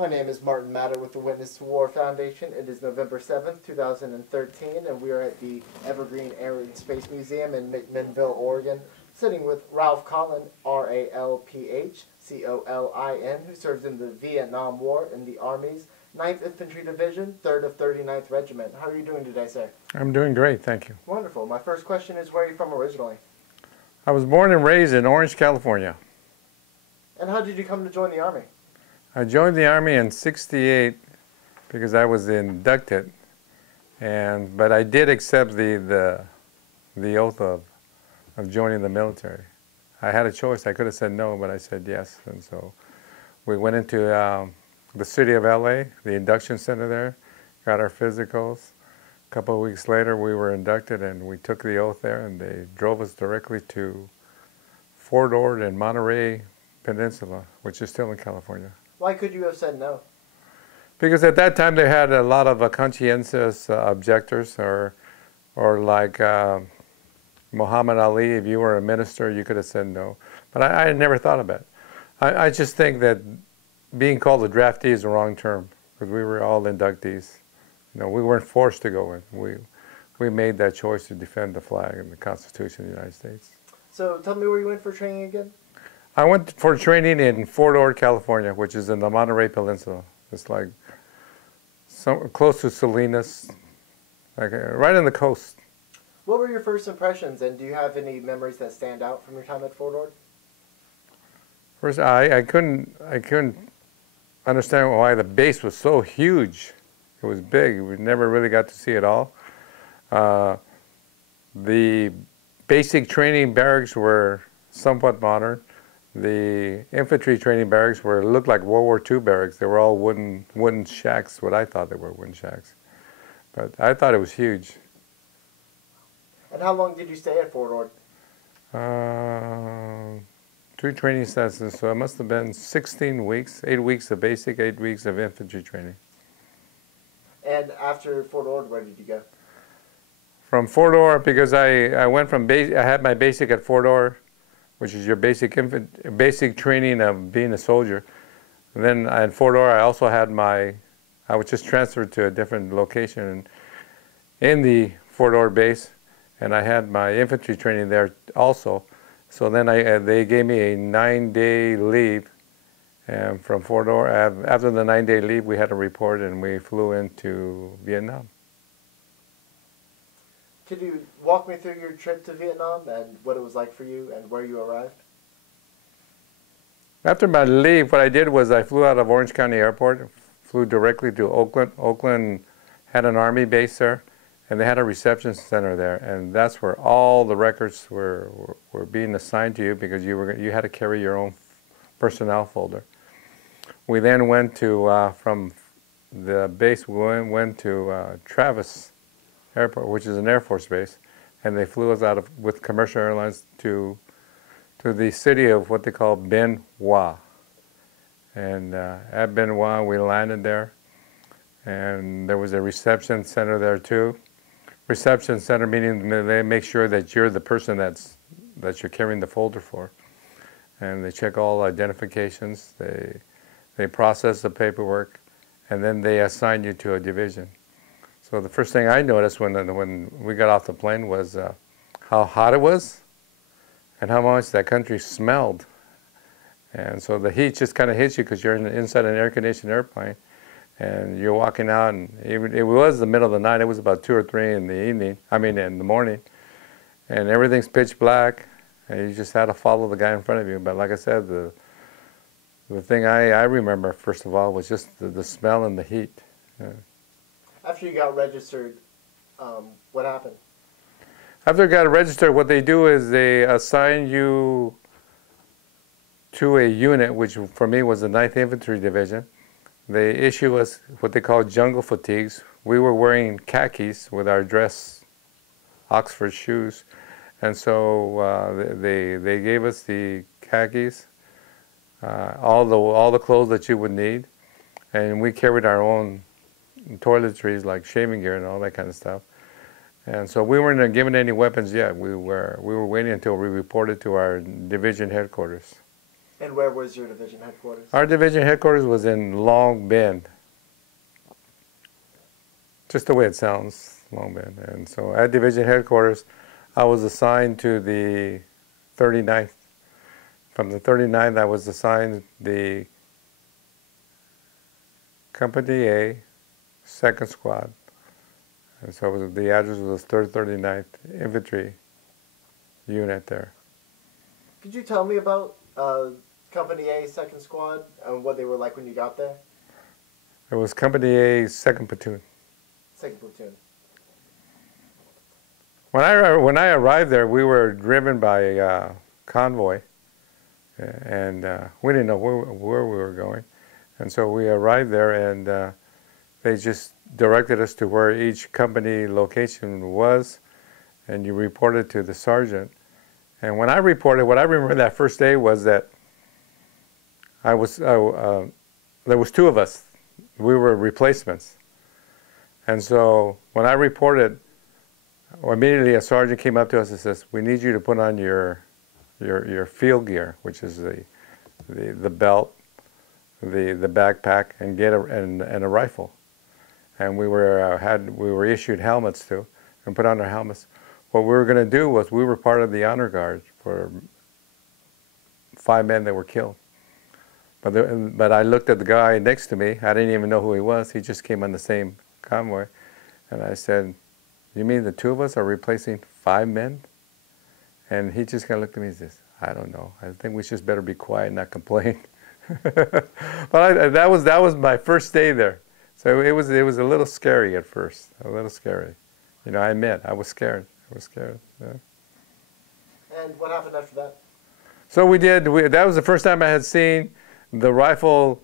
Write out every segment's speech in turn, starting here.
My name is Martin Madert with the Witness to War Foundation. It is November 7th, 2013, and we are at the Evergreen Aviation Space Museum in McMinnville, Oregon, sitting with Ralph Colin, R-A-L-P-H-C-O-L-I-N, who serves in the Vietnam War in the Army's 9th Infantry Division, 3rd of 39th Regiment. How are you doing today, sir? I'm doing great, thank you. Wonderful. My first question is, where are you from originally? I was born and raised in Orange, California. And how did you come to join the Army? I joined the Army in '68 because I was inducted, but I did accept the oath of joining the military. I had a choice. I could have said no, but I said yes. And so we went into the city of LA, the induction center there, got our physicals. A couple of weeks later, we were inducted, and we took the oath there, and they drove us directly to Fort Ord and Monterey Peninsula, which is still in California. Why could you have said no? Because at that time they had a lot of conscientious objectors, or like Muhammad Ali. If you were a minister, you could have said no. But I had never thought about it. I just think that being called a draftee is the wrong term, because we were all inductees. You know, we weren't forced to go in. We made that choice to defend the flag and the Constitution of the United States. So tell me where you went for training again? I went for training in Fort Ord, California, which is in the Monterey Peninsula. It's like close to Salinas, like right on the coast. What were your first impressions, and do you have any memories that stand out from your time at Fort Ord? First, I couldn't understand why the base was so huge. It was big. We never really got to see it all. The basic training barracks were somewhat modern. The infantry training barracks looked like World War II barracks. They were all wooden shacks, what I thought they were, wooden shacks. But I thought it was huge. And how long did you stay at Fort Ord? 2 training sessions, so it must have been 16 weeks, 8 weeks of basic, 8 weeks of infantry training. And after Fort Ord, where did you go? From Fort Ord, because I went from base, I had my basic at Fort Ord, which is your basic training of being a soldier. And then at Fort Ord, I also had I was just transferred to a different location in the Fort Ord base, and I had my infantry training there also. So then they gave me a 9-day leave, and from Fort Ord, after the 9-day leave, we had a report, and we flew into Vietnam. Could you walk me through your trip to Vietnam and what it was like for you and where you arrived? After my leave, what I did was I flew out of Orange County Airport, flew directly to Oakland. Oakland had an Army base there, and they had a reception center there, and that's where all the records were being assigned to you, because you had to carry your own personnel folder. We then went to, from the base, we went to Travis Airport, which is an Air Force base, and they flew us out with commercial airlines to the city of what they call Ben Hoa. And at Ben Hoa, we landed there, and there was a reception center there too. Reception center meaning they make sure that you're the person that you're carrying the folder for, and they check all identifications. They process the paperwork, and then they assign you to a division. So the first thing I noticed when we got off the plane was how hot it was and how much that country smelled. And so the heat just kind of hits you because you're inside an air-conditioned airplane, and you're walking out, and it was the middle of the night. It was about 2 or 3 in the morning, and everything's pitch black, and you just had to follow the guy in front of you. But like I said, the thing I remember, first of all, was just the smell and the heat. Yeah. After you got registered, what happened? After you got registered, what they do is they assign you to a unit, which for me was the 9th Infantry Division. They issue us what they call jungle fatigues. We were wearing khakis with our dress Oxford shoes, and so they gave us the khakis, all the clothes that you would need, and we carried our own toiletries like shaving gear and all that kind of stuff. And so we weren't given any weapons yet. We were waiting until we reported to our division headquarters. And where was your division headquarters? Our division headquarters was in Long Bend. Just the way it sounds, Long Bend. And so at division headquarters, I was assigned to the 39th. From the 39th, I was assigned the Company A, 2nd Squad. And so the address was 3rd 39th Infantry unit there. Could you tell me about Company A, 2nd Squad, and what they were like when you got there? It was Company A, 2nd Platoon. 2nd Platoon. When I arrived there, we were driven by convoy, and we didn't know where we were going. And so we arrived there, and they just directed us to where each company location was, and you reported to the sergeant. And when I reported, what I remember that first day was that there was 2 of us. We were replacements. And so when I reported, immediately a sergeant came up to us and says, "We need you to put on your field gear," which is the belt, the backpack, and get a rifle. And we were issued helmets too, and put on our helmets. What we were going to do was we were part of the honor guard for 5 men that were killed. But I looked at the guy next to me. I didn't even know who he was. He just came on the same convoy, and I said, "You mean the 2 of us are replacing 5 men?" And he just kind of looked at me and says, "I don't know. I think we just better be quiet and not complain." But that was my first day there, so it was a little scary at first, a little scary. You know, I admit I was scared. I was scared. Yeah. And what happened after that? So that was the first time I had seen the rifle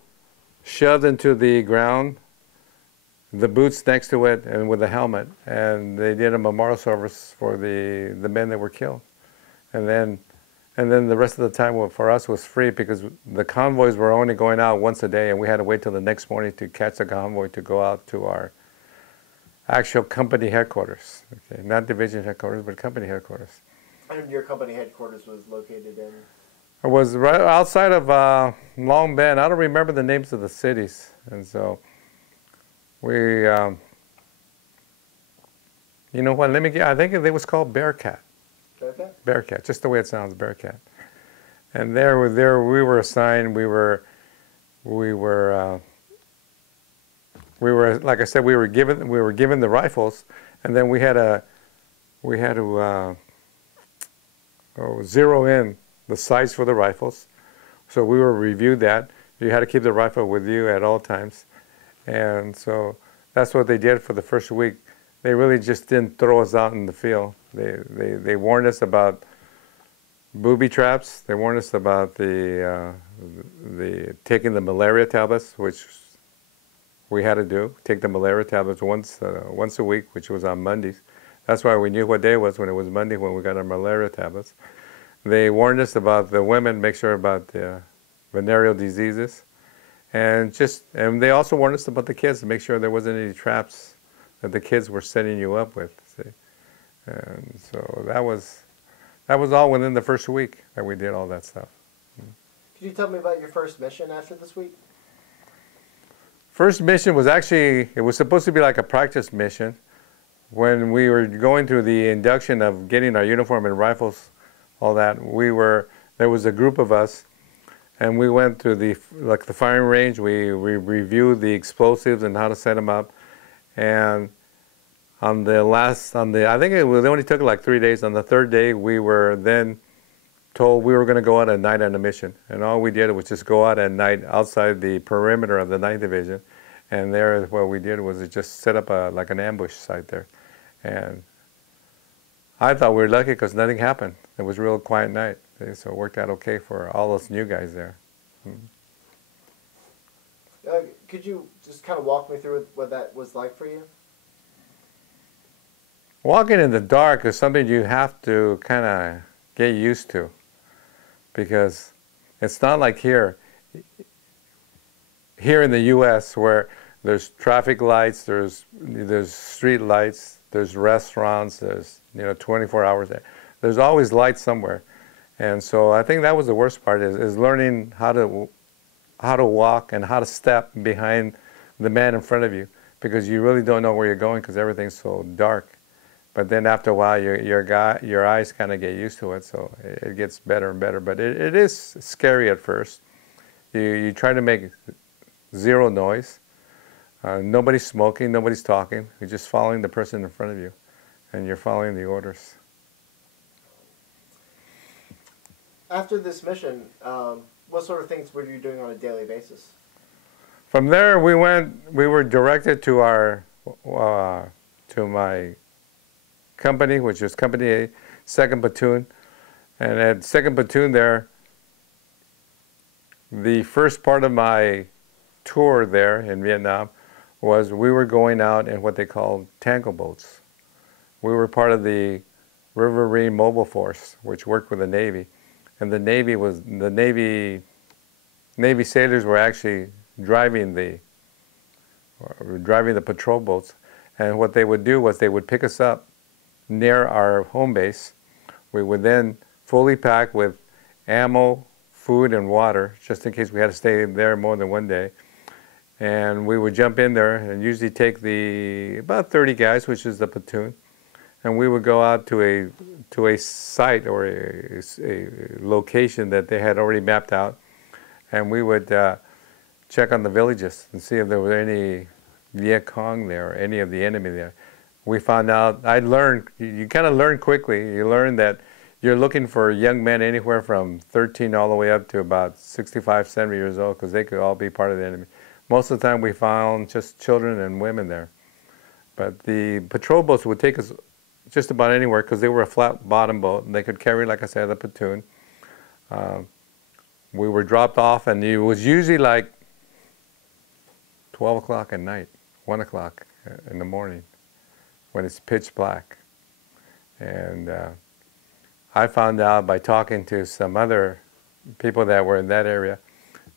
shoved into the ground, the boots next to it, and with a helmet. And they did a memorial service for the men that were killed. And then the rest of the time for us was free, because the convoys were only going out once a day, and we had to wait till the next morning to catch the convoy to go out to our actual company headquarters. Okay, not division headquarters, but company headquarters. And your company headquarters was located in? It was right outside of Long Bend. I don't remember the names of the cities. And so we, you know what, I think it was called Bearcat. Bearcat? Bearcat, just the way it sounds, Bearcat. And there we were assigned, we were like I said, we were given the rifles, and then we had to zero in the sights for the rifles. So we were reviewed that. You had to keep the rifle with you at all times. And so that's what they did for the first week. They really just didn't throw us out in the field. They warned us about booby traps. They warned us about the taking the malaria tablets, which we had to do. Take the malaria tablets once a week, which was on Mondays. That's why we knew what day it was when it was Monday, when we got our malaria tablets. They warned us about the women, make sure about the venereal diseases. And they also warned us about the kids, to make sure there wasn't any traps that the kids were setting you up with. See? And so that was all within the first week that we did all that stuff. Could you tell me about your first mission after this week? First mission was it was supposed to be like a practice mission. When we were going through the induction of getting our uniform and rifles, all that, there was a group of us, and we went to the firing range. We reviewed the explosives and how to set them up. And I think it only took like 3 days. On the 3rd day, we were then told we were going to go out at night on a mission. And all we did was just go out at night outside the perimeter of the 9th Division. And there, what we did was just set up like an ambush site there. And I thought we were lucky because nothing happened. It was a real quiet night. So it worked out okay for all those new guys there. Could you just kind of walk me through what that was like for you? Walking in the dark is something you have to kind of get used to, because it's not like here in the U.S. where there's traffic lights, there's street lights, there's restaurants, there's 24 hours there. There's always lights somewhere. And so I think that was the worst part is learning how to walk and how to step behind the man in front of you, because you really don't know where you're going because everything's so dark. But then after a while, your eyes kind of get used to it, so it gets better and better. But it is scary at first. You try to make zero noise. Nobody's smoking, nobody's talking. You're just following the person in front of you, and you're following the orders. After this mission, what sort of things were you doing on a daily basis? From there, we were directed to to my company, which was Company A, 2nd Platoon. And at 2nd Platoon there, the first part of my tour there in Vietnam was we were going out in what they called tangle boats. We were part of the Riverine Mobile Force, which worked with the Navy. And the Navy sailors were actually driving the patrol boats. And what they would do was they would pick us up near our home base. We would then fully pack with ammo, food, and water, just in case we had to stay there more than one day. And we would jump in there and usually take about 30 guys, which is the platoon, and we would go out to a site or a location that they had already mapped out, and we would check on the villages and see if there were any Viet Cong there or any of the enemy there. We found out, you kind of learn quickly, you learn that you're looking for young men anywhere from 13 all the way up to about 65, 70 years old, because they could all be part of the enemy. Most of the time we found just children and women there. But the patrol boats would take us just about anywhere because they were a flat bottom boat and they could carry, like I said, the platoon. We were dropped off and it was usually like 12 o'clock at night, 1 o'clock in the morning when it's pitch black. And I found out by talking to some other people that were in that area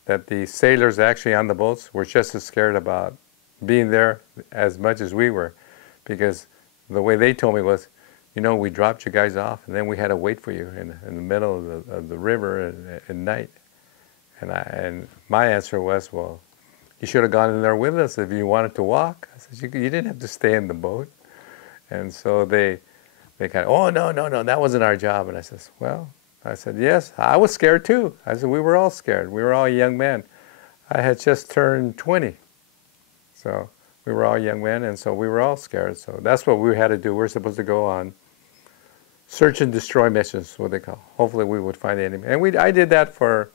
that the sailors actually on the boats were just as scared about being there as much as we were, because the way they told me was, you know, we dropped you guys off and then we had to wait for you in the middle of the river at night. And my answer was, well, you should have gone in there with us if you wanted to walk. I said, you didn't have to stay in the boat. And so they kind of, oh, no, that wasn't our job. And I said, well, yes, I was scared too. I said, we were all scared. We were all young men. I had just turned 20. So we were all young men, and so we were all scared. So that's what we had to do. We're supposed to go on search and destroy missions, what they call. Hopefully we would find the enemy. And I did that for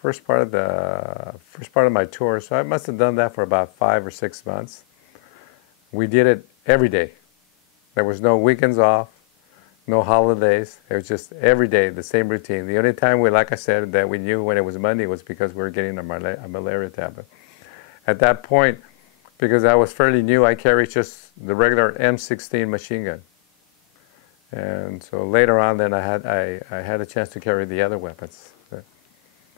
first part of my tour. So I must have done that for about 5 or 6 months. We did it every day. There was no weekends off, no holidays. It was just every day, the same routine. The only time like I said, that we knew when it was Monday was because we were getting a malaria tablet. At that point, because I was fairly new, I carried just the regular M16 machine gun. And so later on, then I had a chance to carry the other weapons.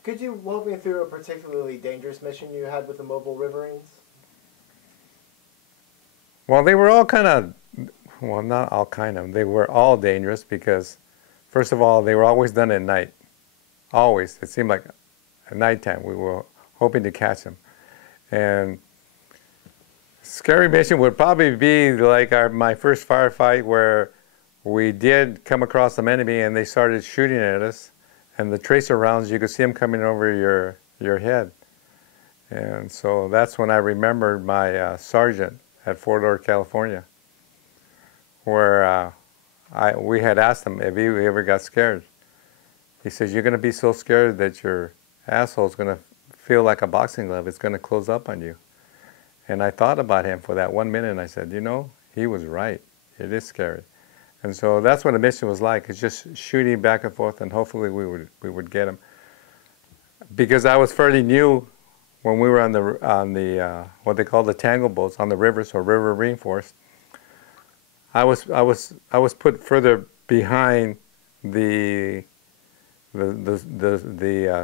Could you walk me through a particularly dangerous mission you had with the mobile riverines? Well, they were all kind of, well, not all kind of, they were all dangerous because, first of all, they were always done at night. Always. It seemed like at nighttime we were hoping to catch them. And scary mission would probably be like my first firefight, where we did come across some enemy and they started shooting at us. And the tracer rounds, you could see them coming over your head. And so that's when I remembered my sergeant at Fort Ord, California, where we had asked him if he ever got scared. He says, you're going to be so scared that your asshole's going to feel like a boxing glove. It's going to close up on you. And I thought about him for that 1 minute, and I said, you know, he was right. It is scary. And so that's what the mission was like. It's just shooting back and forth, and hopefully we would get him. Because I was fairly new when we were on the what they call the tangle boats on the rivers, or riverine force. I was put further behind the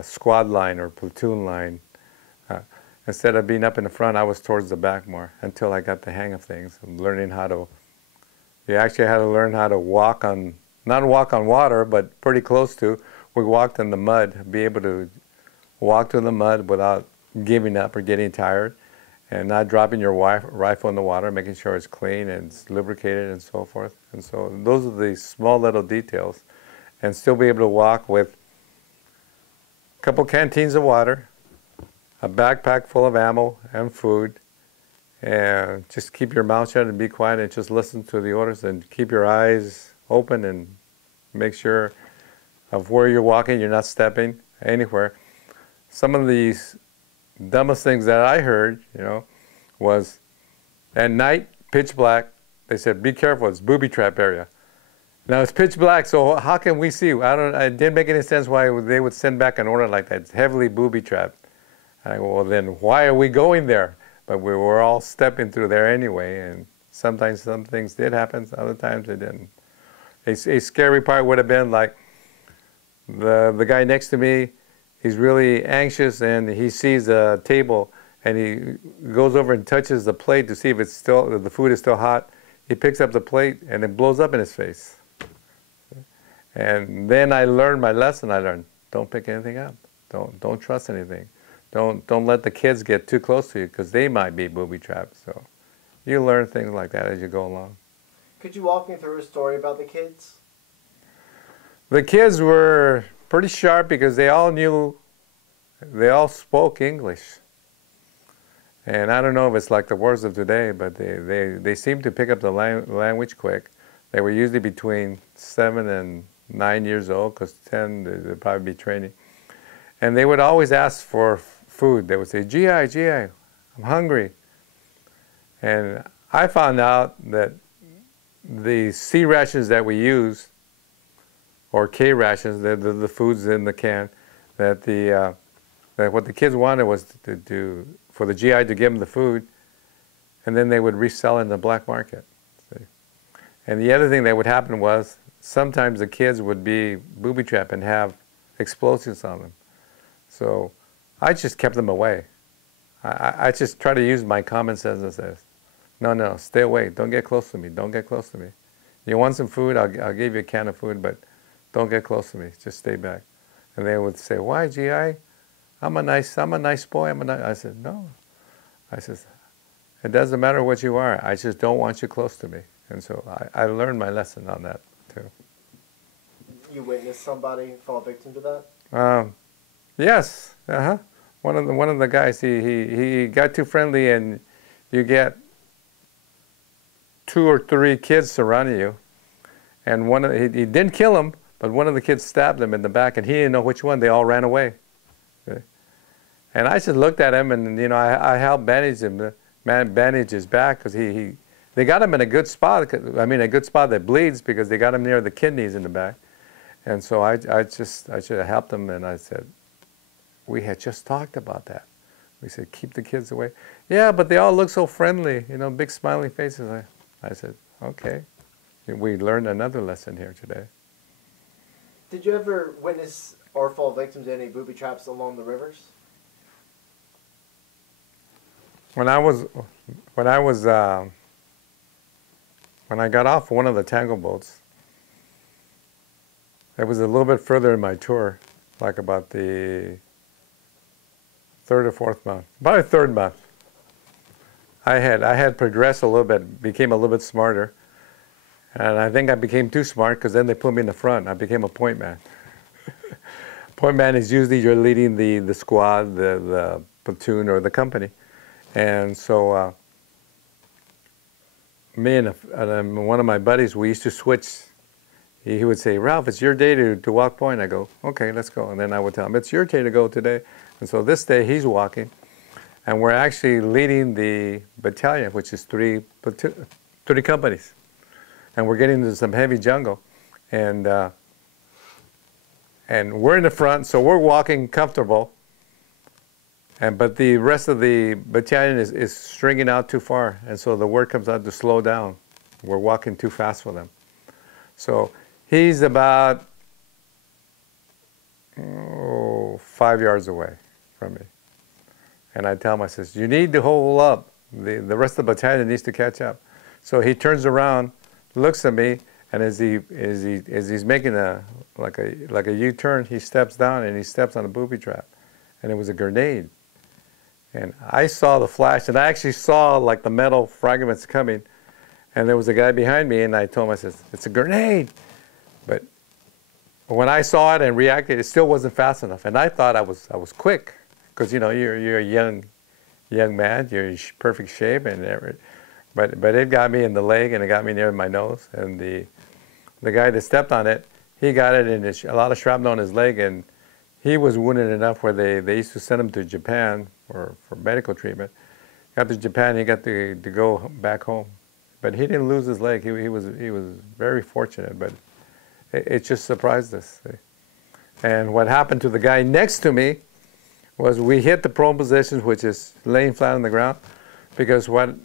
squad line or platoon line. Instead of being up in the front, I was towards the back more until I got the hang of things. Learning how to, you actually had to learn how to walk on not walk on water, but pretty close to. We walked in the mud, be able to walk through the mud without giving up or getting tired, and not dropping your rifle in the water, making sure it's clean and it's lubricated and so forth. And so those are the small little details. And still be able to walk with a couple canteens of water, a backpack full of ammo and food, and just keep your mouth shut and be quiet and just listen to the orders and keep your eyes open and make sure of where you're walking, you're not stepping anywhere. Some of these dumbest things that I heard, was at night, pitch black, they said, be careful, it's booby trap area. Now it's pitch black, so how can we see? It didn't make any sense why they would send back an order like that. It's heavily booby trapped. I go, well then why are we going there? But we were all stepping through there anyway, and sometimes some things did happen, other times they didn't. A scary part would have been like the guy next to me, he's really anxious and he sees a table and he goes over and touches the plate to see if the food is still hot. He picks up the plate and it blows up in his face. And then I learned my lesson. I learned, don't pick anything up. Don't trust anything. Don't let the kids get too close to you because they might be booby trapped. So you learn things like that as you go along. Could you walk me through a story about the kids? The kids were pretty sharp because they all spoke English. And I don't know if it's like the words of today, but they seem to pick up the language quick. They were usually between 7 and 9 years old, because 10, they'd probably be training. And they would always ask for food. They would say, GI, GI, I'm hungry. And I found out that the C rations that we use, or K rations, the foods in the can, that what the kids wanted was for the GI to give them the food, and then they would resell in the black market. See? And the other thing that would happen was sometimes the kids would be booby trapped and have explosives on them. So I just kept them away. I just try to use my common sense and says, no, stay away. Don't get close to me. Don't get close to me. You want some food? I'll give you a can of food, but don't get close to me. Just stay back. And they would say, why, GI? I'm a nice boy. I said, no. I said, it doesn't matter what you are. I just don't want you close to me. And so I learned my lesson on that too. You witnessed somebody fall victim to that? Yes. One of the guys, he got too friendly, and you get 2 or 3 kids surrounding you, and he didn't kill him, but one of the kids stabbed him in the back, and he didn't know which one. They all ran away. And I just looked at him, and I helped bandage his back, because they got him in a good spot. I mean, a good spot that bleeds, because they got him near the kidneys in the back. And so I should have helped him, and I said, we had just talked about that. We said, keep the kids away. Yeah, but they all look so friendly, big smiling faces. I said, okay. We learned another lesson here today. Did you ever witness or fall victim to any booby traps along the rivers? When I got off one of the tango boats, it was a little bit further in my tour, like about the 3rd or 4th month, about the 3rd month. I had progressed a little bit, became a little bit smarter, and I think I became too smart, because then they put me in the front. I became a point man. Point man is usually you're leading the squad, the platoon, or the company. And so me and one of my buddies, we used to switch. He would say, Ralph, it's your day to walk point. I go, okay, let's go. And then I would tell him, it's your day to go today. And so this day he's walking, and we're actually leading the battalion, which is 3 companies. And we're getting into some heavy jungle. And we're in the front, so we're walking comfortable. But the rest of the battalion is stringing out too far, and so the word comes out to slow down. We're walking too fast for them. So he's about 5 yards away from me. And I tell him, I says, you need to hold up. The rest of the battalion needs to catch up. So he turns around, looks at me, And as he's making like a U-turn, he steps down and he steps on a booby trap, and it was a grenade. And I saw the flash, and I actually saw like the metal fragments coming, and there was a guy behind me, and I told him, I said, "It's a grenade." But when I saw it and reacted, it still wasn't fast enough, and I thought I was quick, because you're a young man, you're in perfect shape, and but it got me in the leg, and it got me near my nose, and the guy that stepped on it, he got it in a lot of shrapnel on his leg, and he was wounded enough where they used to send him to Japan for medical treatment. Got to Japan, he got to go back home, but he didn't lose his leg. He was very fortunate, but it just surprised us. And what happened to the guy next to me was we hit the prone position, which is laying flat on the ground, because what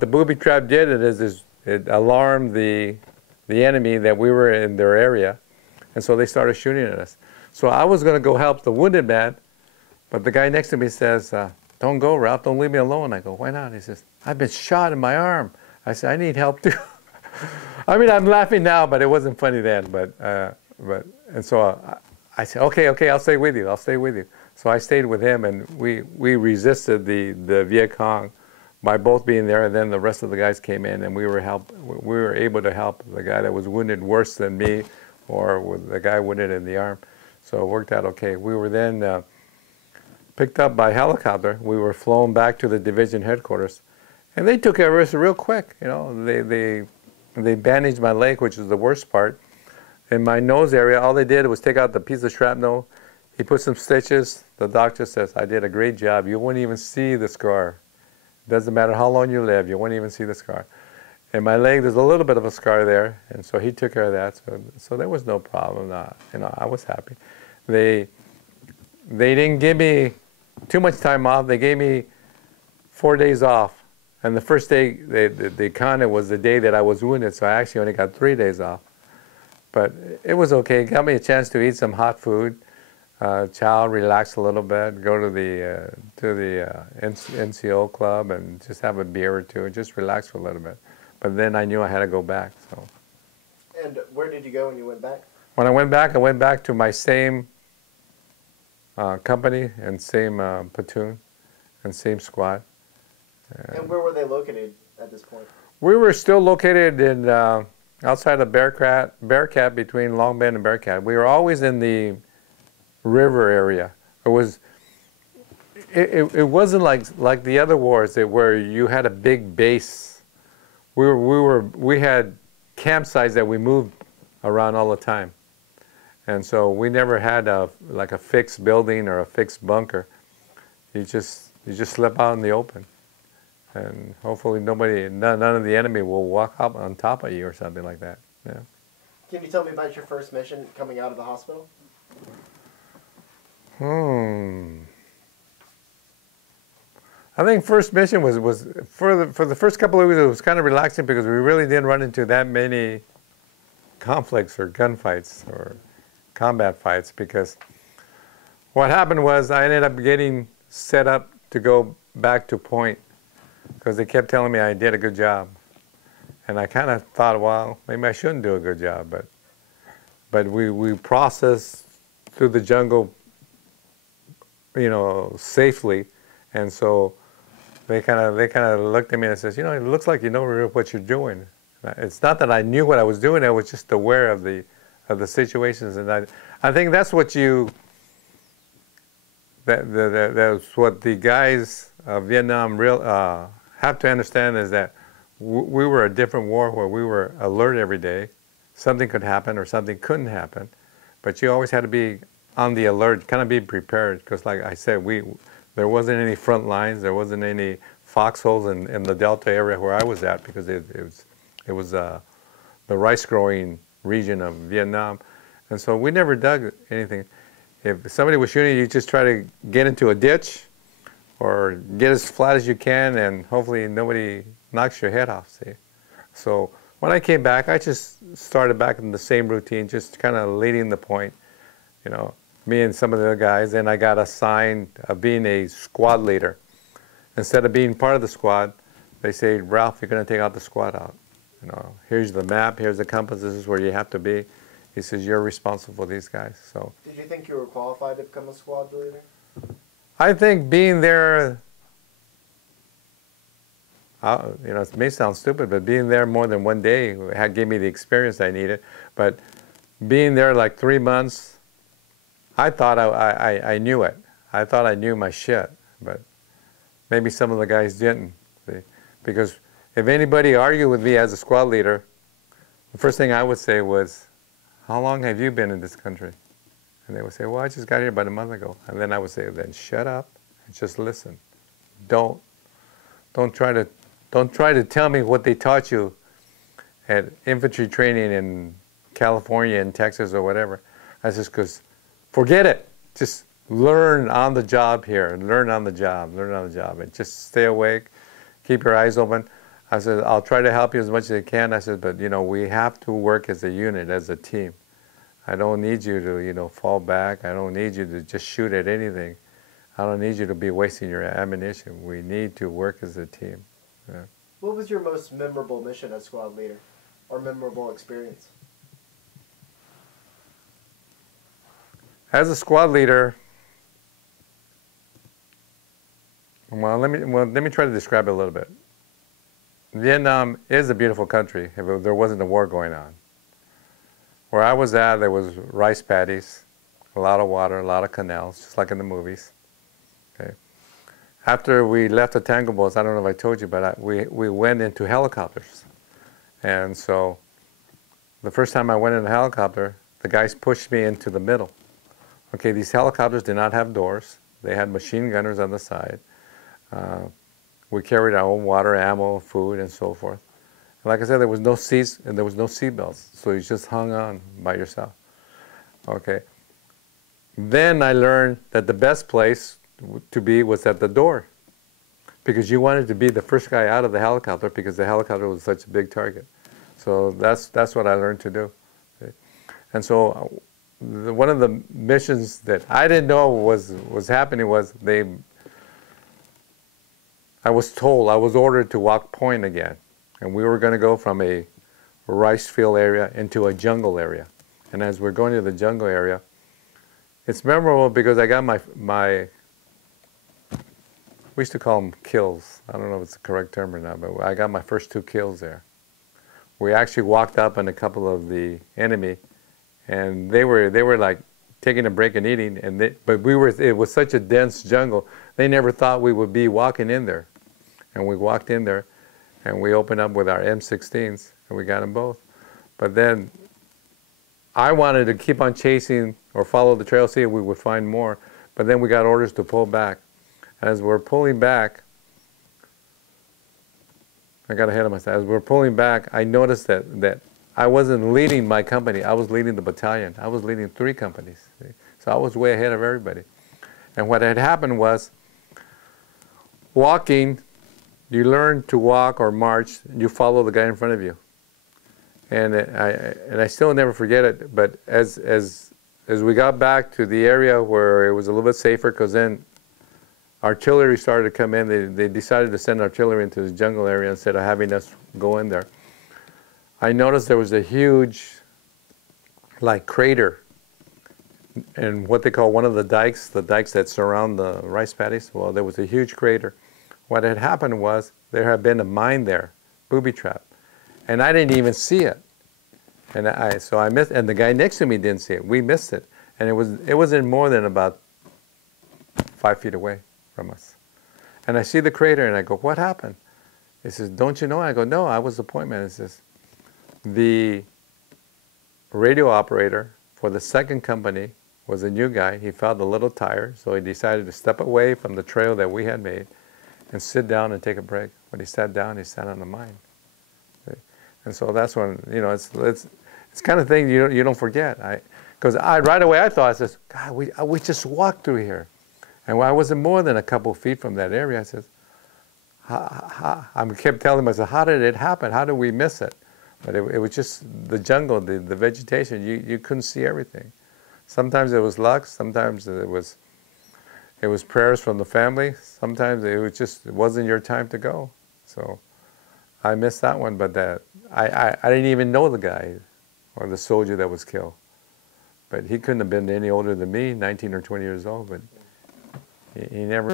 the booby trap did is it alarmed the enemy that we were in their area, and so they started shooting at us. So I was going to go help the wounded man, but the guy next to me says, "Don't go, Ralph, don't leave me alone." I go, "Why not?" He says, "I've been shot in my arm." I said, "I need help too." I mean, I'm laughing now, but it wasn't funny then. And so I said, okay, I'll stay with you. I'll stay with you. So I stayed with him, and we resisted the Viet Cong by both being there, and then the rest of the guys came in, and we were able to help the guy that was wounded worse than me, or with the guy wounded in the arm. So it worked out okay. We were then picked up by helicopter. We were flown back to the division headquarters, and they took care of us real quick. They bandaged my leg, which is the worst part. In my nose area, all they did was take out the piece of shrapnel. He put some stitches. The doctor says, "I did a great job. You won't even see the scar. Doesn't matter how long you live, you won't even see the scar." In my leg, there's a little bit of a scar there, and so he took care of that. So there was no problem. I was happy. They didn't give me too much time off. They gave me 4 days off, and the first day they counted was the day that I was wounded. So I actually only got 3 days off, but it was okay. It got me a chance to eat some hot food, chow, relax a little bit, go to the NCO club and just have a beer or two, and just relax for a little bit. But then I knew I had to go back. So. And where did you go when you went back? When I went back to my same company and same platoon and same squad. And where were they located at this point? We were still located in outside of Bearcat, between Long Bend and Bearcat. We were always in the river area. It wasn't like the other wars where you had a big base. We had campsites that we moved around all the time, and so we never had a fixed building or a fixed bunker. You just slept out in the open, and hopefully none of the enemy will walk up on top of you or something like that. Yeah. Can you tell me about your first mission coming out of the hospital? I think first mission was for the first couple of weeks, it was kind of relaxing because we really didn't run into that many conflicts or gunfights or combat fights, because what happened was I ended up getting set up to go back to point because they kept telling me I did a good job, and I kind of thought, well, maybe I shouldn't do a good job, but we processed through the jungle, safely, and so they kind of looked at me and says, it looks like you know what you're doing. It's not that I knew what I was doing; I was just aware of the situations, and I think that's what that's what the guys of Vietnam have to understand, is that we were a different war where we were alert every day. Something could happen or something couldn't happen, but you always had to be on the alert, kind of be prepared, because like I said, there wasn't any front lines, there wasn't any foxholes in the Delta area where I was at, because it was the rice growing region of Vietnam, and so we never dug anything. If somebody was shooting, you just try to get into a ditch or get as flat as you can, and hopefully nobody knocks your head off, see. So when I came back, I just started back in the same routine, just kind of leading the point, me and some of the guys, and I got assigned being a squad leader. Instead of being part of the squad, they say, "Ralph, you're going to take out the squad out." You know, here's the map, here's the compass, this is where you have to be. He says, you're responsible for these guys. So, did you think you were qualified to become a squad leader? I think being there, you know, it may sound stupid, but being there more than one day gave me the experience I needed. But being there like 3 months, I thought I knew it. I thought I knew my shit, but maybe some of the guys didn't. See? Because if anybody argued with me as a squad leader, the first thing I would say was, how long have you been in this country? And they would say, well, I just got here about a month ago. And then I would say, then shut up and just listen. Don't try to tell me what they taught you at infantry training in California and Texas or whatever. I said, because forget it. Just learn on the job here. Learn on the job. Learn on the job. And just stay awake. Keep your eyes open. I said, I'll try to help you as much as I can. I said, but, you know, we have to work as a unit, as a team. I don't need you to, you know, fall back. I don't need you to just shoot at anything. I don't need you to be wasting your ammunition. We need to work as a team. Yeah. What was your most memorable mission as squad leader, or memorable experience? As a squad leader, well, let me try to describe it a little bit. Vietnam is a beautiful country if there wasn't a war going on. Where I was at, there was rice paddies, a lot of water, a lot of canals, just like in the movies. Okay. After we left the Tango boats, I don't know if I told you, but we went into helicopters. And so the first time I went in a helicopter, the guys pushed me into the middle. Okay, these helicopters did not have doors. They had machine gunners on the side. We carried our own water, ammo, food, and so forth. And like I said, there was no seats and there was no seat belts, so you just hung on by yourself. Okay. Then I learned that the best place to be was at the door, because you wanted to be the first guy out of the helicopter because the helicopter was such a big target. So that's what I learned to do. Okay. And so one of the missions that I didn't know was happening was I was ordered to walk point again. And we were going to go from a rice field area into a jungle area. And as we're going to the jungle area, it's memorable because I got my we used to call them kills. I don't know if it's the correct term or not, but I got my first 2 kills there. We actually walked up on a couple of the enemy, and they were like taking a break and eating, it was such a dense jungle, they never thought we would be walking in there. And we walked in there, and we opened up with our M16s, and we got them both. But then I wanted to keep on chasing or follow the trail, see if we would find more. But then we got orders to pull back. As we're pulling back, I got ahead of myself. As we're pulling back, I noticed that I wasn't leading my company. I was leading the battalion. I was leading 3 companies. So I was way ahead of everybody. And what had happened was, walking, you learn to walk or march, you follow the guy in front of you. And I still never forget it, but as we got back to the area where it was a little bit safer, because then artillery started to come in, they decided to send artillery into the jungle area instead of having us go in there. I noticed there was a huge, like, crater in what they call one of the dikes that surround the rice paddies. Well, there was a huge crater. What had happened was there had been a mine there, booby trap, and I didn't even see it. And so I missed, and the guy next to me didn't see it. We missed it, and it wasn't more than about 5 feet away from us. And I see the crater, and I go, "What happened?" He says, "Don't you know?" I go, "No, I was the point man." He says, "The radio operator for the second company was a new guy. He felt a little tired, so he decided to step away from the trail that we had made and sit down and take a break. When he sat down, he sat on the mine." Okay? And so that's when, you know, it's kind of thing you don't forget. Because right away I thought, I says, "God, we just walked through here." And when I wasn't more than a couple feet from that area, I says, I kept telling myself, how did it happen? How did we miss it? But it was just the jungle, the vegetation. You couldn't see everything. Sometimes it was luck. Sometimes it was prayers from the family. Sometimes it wasn't your time to go. So I missed that one, but I didn't even know the guy or the soldier that was killed. But he couldn't have been any older than me, 19 or 20 years old, but he never